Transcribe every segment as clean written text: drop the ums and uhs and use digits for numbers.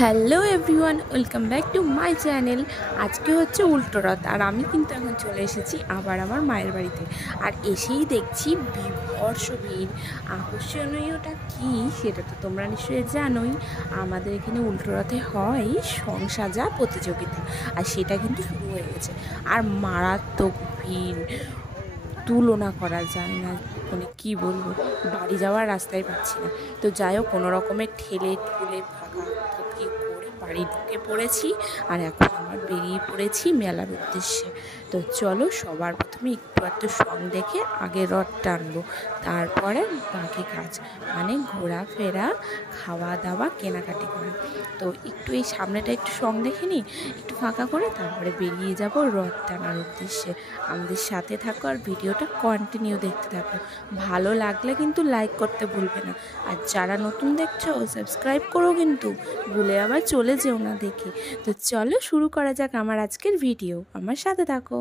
Hello everyone, welcome back to my channel. আজকে হচ্ছে উল্টো রথ, আর আমি কিন্তু এখন চলে এসেছি আবার আমার মায়ের বাড়িতে। আর এসেই দেখছি বিভৎস ভিড়। আকর্ষণীয়টা কী সেটা তো তোমরা নিশ্চয়ই জানোই। আমাদের এখানে উল্টো রথে হয় সংসাজা প্রতিযোগিতা, আর সেটা কিন্তু শুরু হয়ে গেছে। আর মারাত্মক ভিড়, তুলনা করা যায় না। মানে কী বলবো, বাড়ি যাওয়ার রাস্তায় পাচ্ছি না। তো যাই হোক, কোনো রকমের ঠেলে ঠুলে ফাঁকা ফুঁকি করে বাড়ি ঢুকে পড়েছি। আর এখন আমার বেরিয়ে পড়েছি মেলার উদ্দেশ্যে। তো চলো, সবার প্রথমে একটু সং দেখে আগে রথ টানবো, তারপরে বাকি কাজ মানে ঘোরাফেরা, খাওয়া দাওয়া, কেনাকাটি করা। তো একটু এই সামনেটা একটু সং দেখে নিই, একটু ফাঁকা করে তারপরে বেরিয়ে যাব রথ টানার উদ্দেশ্যে। আমাদের সাথে থাকো আর ভিডিওটা কন্টিনিউ দেখতে থাকো। ভালো লাগলে কিন্তু লাইক করতে ভুলবে না, আর যারা নতুন দেখছো সাবস্ক্রাইব করো, কিন্তু ভুলে আবার চলে যেও না দেখে। তো চলো শুরু করা যাক আমার আজকের ভিডিও, আমার সাথে থাকো।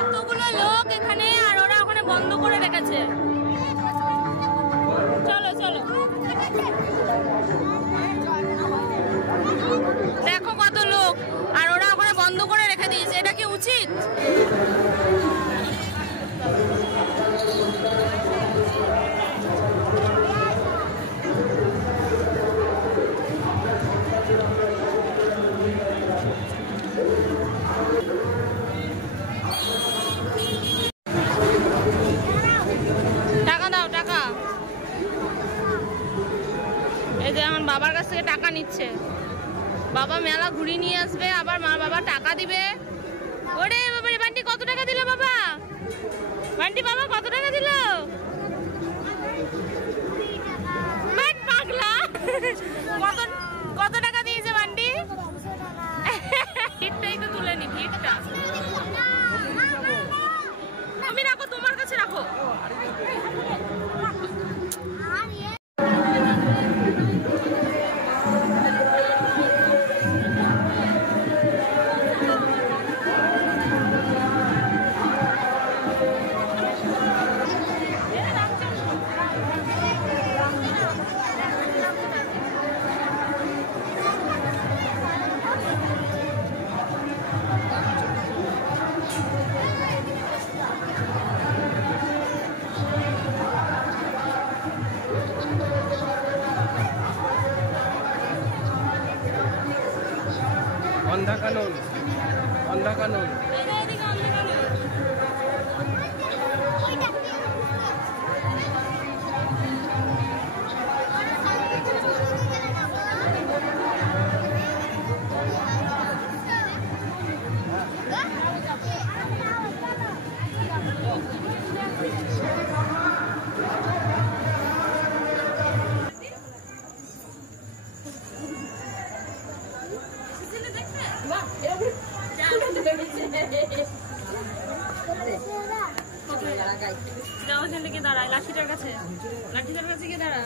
এতগুলো লোক এখানে, আর ওরা ওখানে বন্ধ করে রেখেছে। চলো চলো, দেখো কত লোক, আর ওরা ওখানে বন্ধ করে রেখে দিয়েছে। এটা কি উচিত? এই যে আমার বাবার কাছ থেকে টাকা নিচ্ছে। বাবা মেলা ঘুরিয়ে নিয়ে আসবে, আবার মা বাবা টাকা দিবে। ওরে বাবা, বান্টি কত টাকা দিল বাবা? বান্টি বাবা কত টাকা দিল? পাগলা, কত টাকা দিয়েছে বান্টি? ভিড়টাই তো তুলে নি, ভিড়টা তুমি রাখো, তোমার কাছে রাখো। অন্ধা কানুন, অন্ধা কানুন। দাঁড়ায় লাঠিটার কাছে, লাঠিটার কাছে গিয়ে দাঁড়া।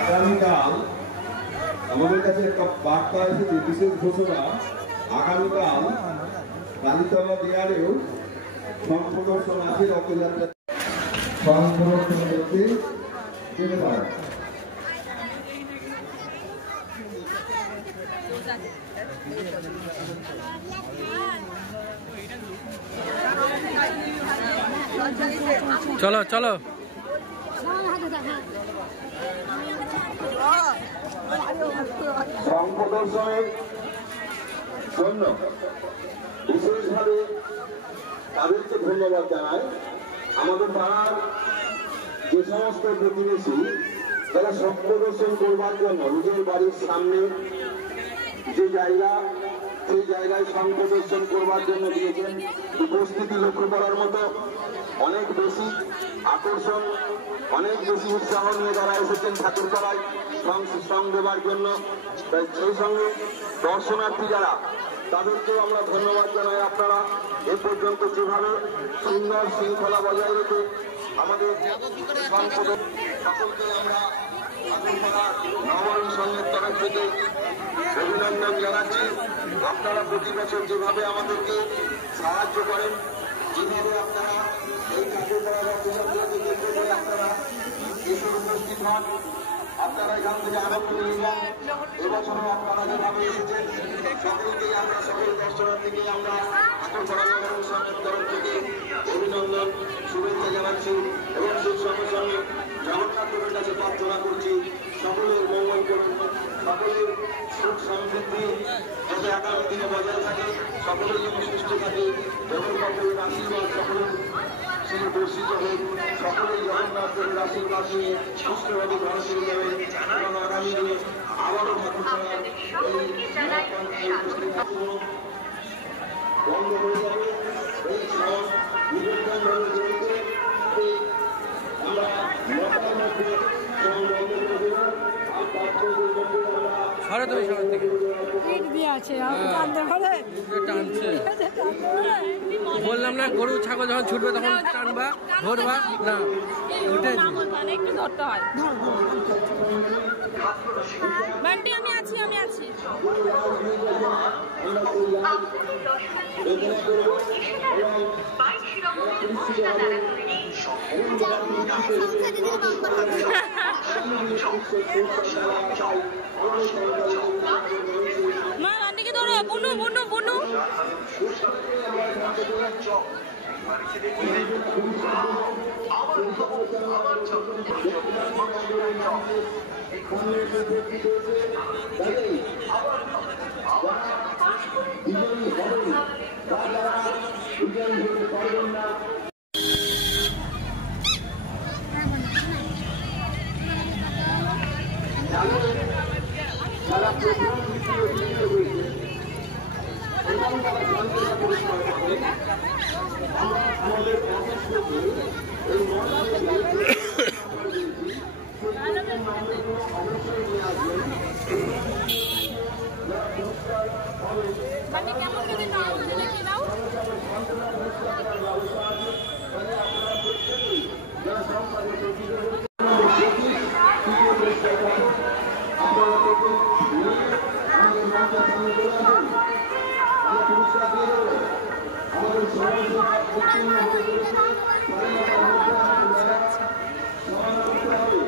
আগামীকাল আমাদের কাছে একটা বার্তা এসেছে, বিশেষ ঘোষণা। আগামীকাল কালীতলা দেয়ালেও সংপ্রদর্শন আছে, রথযাত্রা সংপ্রদর্শন করতে যেতে পারে। চলো চলো, সংপ্রদর্শনের জন্য বিশেষভাবে তাদেরকে ধন্যবাদ জানাই, আমাদের পাড়ার যে সমস্ত প্রতিবেশী তারা শখ প্রদর্শন করবার জন্য নিজের বাড়ির সামনে যে জায়গা, সেই জায়গায় শখ প্রদর্শন করবার জন্য দিয়েছেন। উপস্থিতি লক্ষ্য করার মতো অনেক বেশি আকর্ষণ, অনেক বেশি উৎসাহ নিয়ে যারা এসেছেন ঠাকুরতলায় সং দেবার জন্য। তাই সেই সঙ্গে দর্শনার্থী যারা, তাদেরকেও আমরা ধন্যবাদ জানাই। আপনারা এ পর্যন্ত যেভাবে সুন্দর শৃঙ্খলা বজায় রেখে আমাদের সকলকে আমরা নবায়ন সংঘের তরফ থেকে অভিনন্দন জানাচ্ছি। আপনারা প্রতি বছর যেভাবে আমাদেরকে সাহায্য করেন, যেভাবে আপনারা এই কাজে আপনারা এসে উপস্থিত হন, আপনারা এখান থেকে আনন্দ নিলাম। এবছরও আপনারা যেভাবে এসেছেন, সকলকেই আমরা সকল দর্শনার্থীকে আমরা ঠাকুরপাড়া নবায়ন সংঘের তরফ থেকে অভিনন্দন শুভেচ্ছা জানাচ্ছি এবং সেই সঙ্গে সঙ্গে জগন্নাথের কাছে প্রার্থনা করছি সকলের মঙ্গল করুন, সকলের সুখ সমৃদ্ধি যাতে আগামী দিনে বজায় থাকে, সকলের যেন সুস্থ থাকে, জগন্নাথের আশীর্বাদ সকলের সেটা বর্ষিত হোক, সকলেই জগন্নাথের আশীর্বাদ নিয়ে সুস্থভাবে ঘরে চলে যাবে এবং আগামী দিনে আবারও ঠাকুরপাড়ার বন্ধ হয়ে যাবে। এই সব বিবেকানন্দ জড়িত আমরা নটার মধ্যে বন্ধ করে দেব। আর 5 মধ্যে সরে তুমি সবার থেকে টানছে। বললাম না, গরু ছাগল যখন ছুটবে তখন টানবা, ধরবা না, ওটাই একটু ধরতে হয়। বান্টি আমি আছি, আমি আছি। মা রান্নিকে ধরো, বুনু বুনু বুনু। যারা প্রথম দ্বিতীয় তৃতীয় হয়েছে এবং তারা শান্তিটা পরিষ্কার করে, আমরা আমাদের অফিসকে এই মঞ্চে অবশ্যই নিয়ে আসবেন। যারা পুরস্কার পাবেন কেমন করে দাও দেখে দাও। ব্যবস্থা আছে, তাহলে আপনারা প্রত্যেকেই যারা সংস্থাকে তৃতীয় পুরস্কার পাবেন, আপনারা প্রত্যেক আমাদের মঞ্চে সামনে চলে আসুন। আমরা পুরস্কার দিয়ে দেবো। আমাদের সমাজে উত্তীর্ণ হতে চলেছে স্বাধীনতার মধ্যে আমাদের লড়াই সমাধান করতে হবে।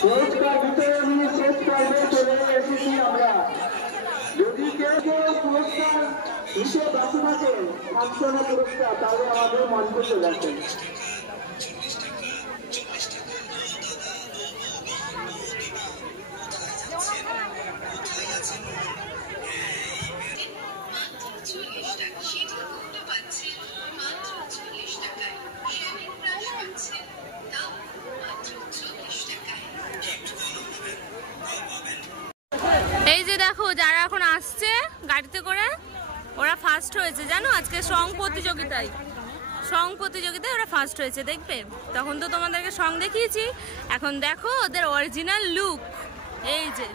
পুরস্কার ভিতরে নিয়ে শেষ পর্বে চলে এসেছি আমরা। যদি কেউ কেউ পুরস্কার হিসেবে বাকি থাকে, সান্ত্বনা পুরস্কার, তাহলে আমাদের মঞ্চে চলে আসেন। এই যে দেখো যারা এখন আসছে গাড়িতে করে, ওরা ফার্স্ট হয়েছে জানো আজকে সং প্রতিযোগিতায় ওরা ফার্স্ট হয়েছে। দেখবে, তখন তো তোমাদেরকে সং দেখিয়েছি, এখন দেখো ওদের অরিজিনাল লুক। এই যে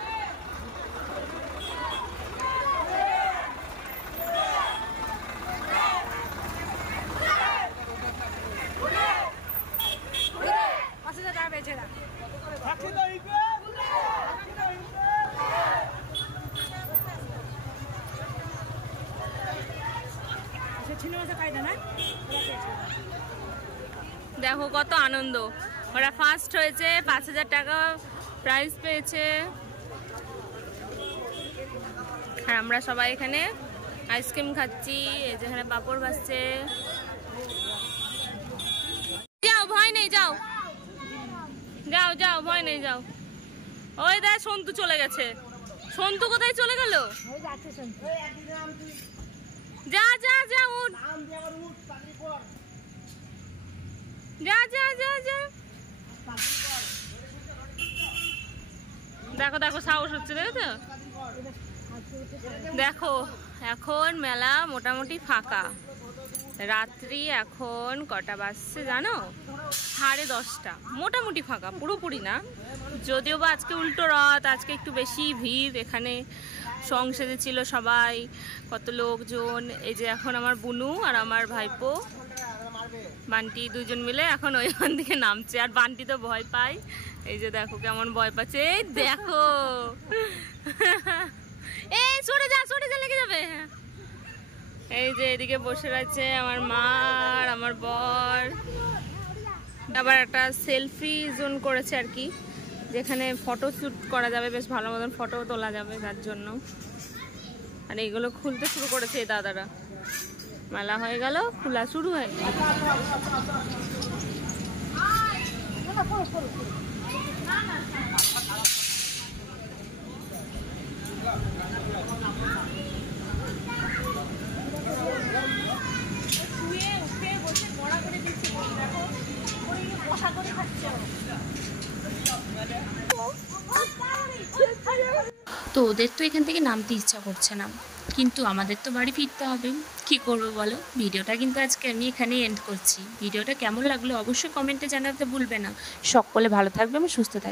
দেখো কত আনন্দ, ওরা ফার্স্ট হয়েছে, 5000 টাকা প্রাইজ পেয়েছে। আর আমরা সবাই এখানে আইসক্রিম খাচ্ছি, এই যেখানে পাপড় ভাজছে। যাও, ভয় নেই, যাও যাও যাও, ভয় নেই, যাও। ওই দেখ সন্তু চলে গেছে। সন্তু কোথায় চলে গেল? যা যা যা উঠ, যা যা যা যা। দেখো দেখো সাহস হচ্ছে, দেখেছো? দেখো এখন মেলা মোটামুটি ফাঁকা। রাত্রি এখন কটা বাজছে জানো? 10:30। মোটামুটি ফাঁকা, পুরোপুরি না। যদিও বা আজকে উল্টো রথ, আজকে একটু বেশি ভিড়। এখানে সংসদে ছিল সবাই, কত লোকজন। এই যে এখন আমার বুনু আর আমার ভাইপো বান্টি দুজন মিলে এখন ওইখান থেকে নামছে। আর বান্টি তো ভয় পায়, এই যে দেখো কেমন ভয় পাচ্ছে। এই দেখো এই সরে যা লেগে যাবে। এই যে এদিকে বসে রয়েছে আমার মা আর আমার বর। আবার একটা সেলফি জোন করেছে আর কি, যেখানে ফটো শ্যুট করা যাবে, বেশ ভালো মতন ফটো তোলা যাবে তার জন্য। আর এইগুলো খুলতে শুরু করেছে এই দাদারা। মেলা হয়ে গেল, খোলা শুরু হয়ে গেল। তো ওদের তো এখান থেকে নামতে ইচ্ছা করছে না, কিন্তু আমাদের তো বাড়ি ফিরতে হবে। কি করবো বলো? ভিডিওটা কিন্তু আজকে আমি এখানেই এন্ড করছি। ভিডিওটা কেমন লাগলো অবশ্যই কমেন্টে জানাতে ভুলবে না। সকলে ভালো থাকবে এবং সুস্থ থাকবে।